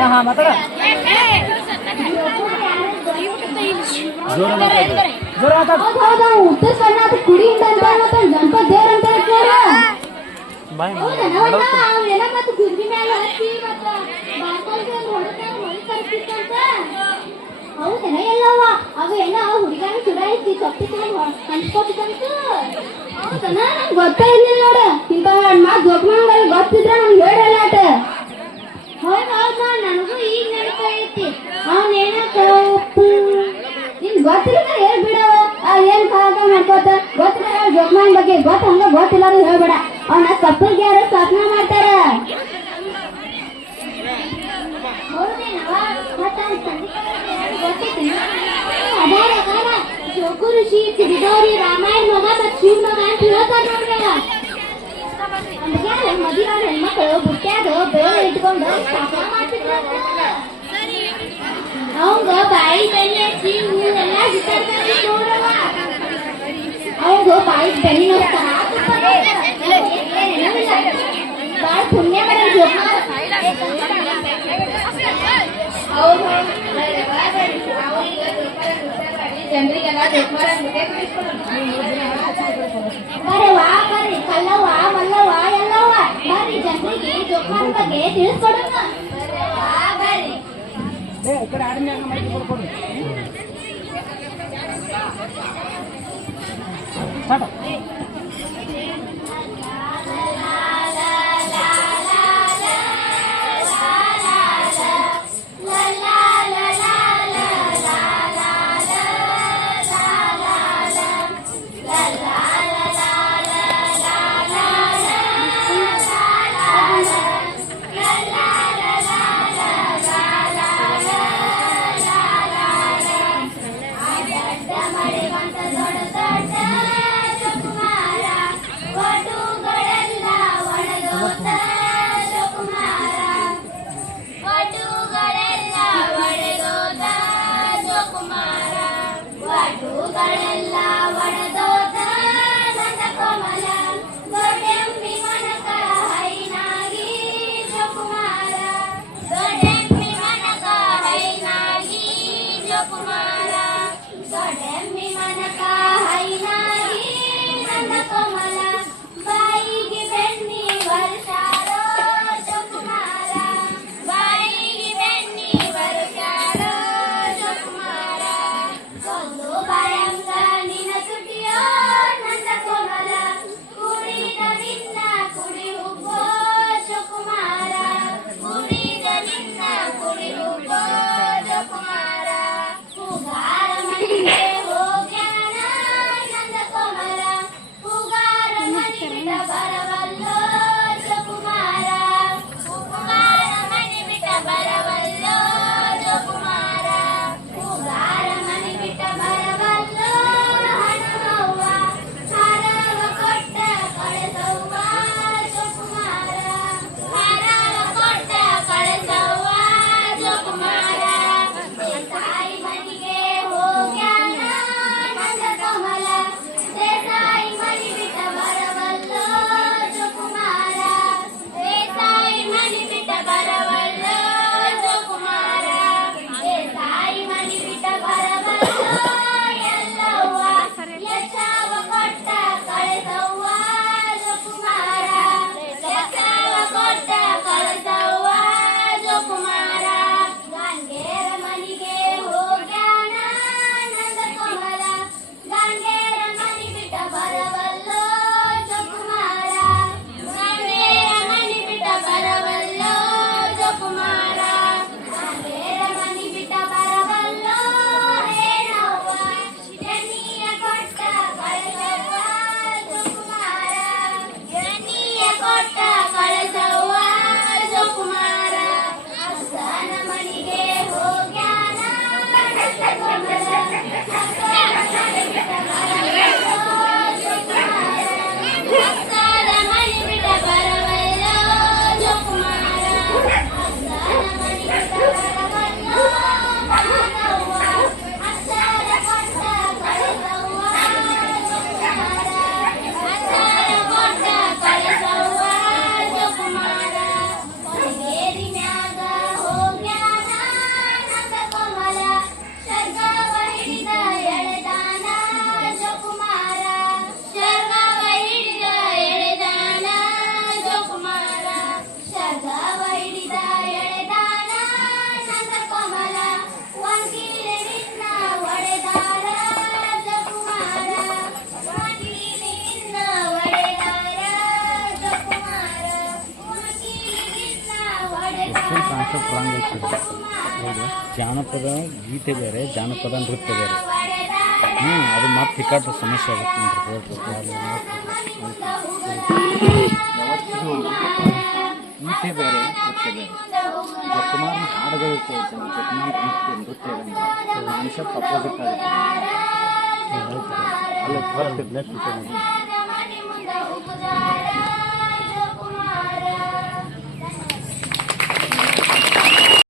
हाँ माताड़ा जोर ಹೌದೌದು ಉತ್ತರ ಕರ್ನಾಟಕ ಕುಡಿಯಿಂದ ಅಂತ ಮತ್ತೆ ಗಣಪತಿ ದೇವ್ರ ಅಂತ ಹೇಳ್ತಾರ ಹೌದಾ ಮತ್ತೆ ಗುರ್ಗಿ ಮೇಲೆ ಹಚ್ಚಿ ಮತ್ತೆ ಬಾಕಲ್ಗೆ ಹೊಡೆದಾಗ ಮಳಿ ತರಿಸಿತ್ತಂತ ಹೌದನ ಎಲ್ಲವ ಅವ ಏನೋ ಹುಡುಗನ ಚುಡಾಯಿಸಿ ಚಪ್ಪಿ ಹಂಚ್ಕೊತಿತ್ತಂತ ಹೌದನ ನಂಗೆ ಗೊತ್ತೇ ಇರ್ಲಿಲ್ಲ ನೋಡ ಇಂಥ ಮಾತು ಜೋಕ್ಮಂಗಲ್ ಗೊತ್ತಿದ್ರೆ ನಮ್ಗೆ ಹೇಳಲ್ಲ ಆಟ ಹೌದೌದು ನನಗೂ ಈಗ ನೆನಪೈತಿ ಅವನೇನ ನಿನ್ ಗೊತ್ತಿಲ್ಲ ಹೇಳ್ಬಿಡವ ಏನ್ ಕಾಲ ಮಾಡ್ಕೋತ ಗೊತ್ತಿಲ್ಲ ಜೋಕ್ಮಾನ್ ಬಗ್ಗೆ ಗೊತ್ತ ಹಂಗ ಗೊತ್ತಿಲ್ಲ ಹೇಳ್ಬೇಡ ಅವನ ಕಪ್ಪಲ್ಗೆ ಯಾರು ಸ್ಥಾಪನೆ ಮಾಡ್ತಾರ ಜೋಗು ಋಷಿ ಸಿರಿಗೌರಿ ರಾಮಾಯಣ ಮಗ ಮತ್ ಶಿವ ಮಗ ಅಂತ ಹೇಳ್ತಾರ ನೋಡ್ರಿ ಮದುವೆ ಹೆಣ್ಮಕ್ಳು ಬುಟ್ಟ್ಯಾಗ ಬೇರೆ ಇಟ್ಕೊಂಡು ಸ್ಥಾಪನೆ ಮಾಡ್ತಿದ್ರ ಅವಂಗ ಬಾಯಿ ಬೆಣ್ಣೆ ಹಚ್ಚಿ ಹೂವೆಲ್ಲ ಸಿಕ್ಕಾಡ್ತಾರ ನೋಡವ ಅವಂಗ ಬಾಯಿ ಬೆಣ್ಣಿನ ಬಾಳ ಪುಣ್ಯ ಮಾಡೋದು ಜನರಿಗೆಲ್ಲ ಬರ್ರಿ ವಾ ಬರ್ರಿ ಕಲ್ಲವ್ವ ಮಲ್ಲವ್ವ ಎಲ್ಲವ್ವ ಬರ್ರಿ ಜನರಿಗೆ ಜೋಕ್ಮಾರ ಬಗ್ಗೆ ತಿಳಿಸ್ಕೊಡೋಣ ಬರ್ರಿ ఇక్కడ ఆడిన మైకి కొడుకోండి స్టార్ట్ ಕಾನ್ಸೆಪ್ಟ್ ರಾಂಗ್ ಐತಿ. ಹೌದು, ಜಾನಪದ ಗೀತೆ ಬೇರೆ, ಜಾನಪದ ನೃತ್ಯ ಬೇರೆ. ಅದು ಮತ್ತೆ ಹಿಕ್ಕಾಟ ಸಮಸ್ಯೆ ಆಗುತ್ತೆ ನೋಡ್ರಿ. ಯಾವತ್ತಿಗೂ ಗೀತೆ ಬೇರೆ, ನೃತ್ಯ ಬೇರೆ. ಜಕ್ಕುಮಾರನ ಹಾಡುಗಳು ಕೇಳ್ತೇನೆ, ಜಕ್ಕುಮಾರ ನೃತ್ಯ ಕಾನ್ಸೆಪ್ಟ್ ಅಪೋಸಿಟ್ ಆಗುತ್ತೆ. ಅಲ್ಲ,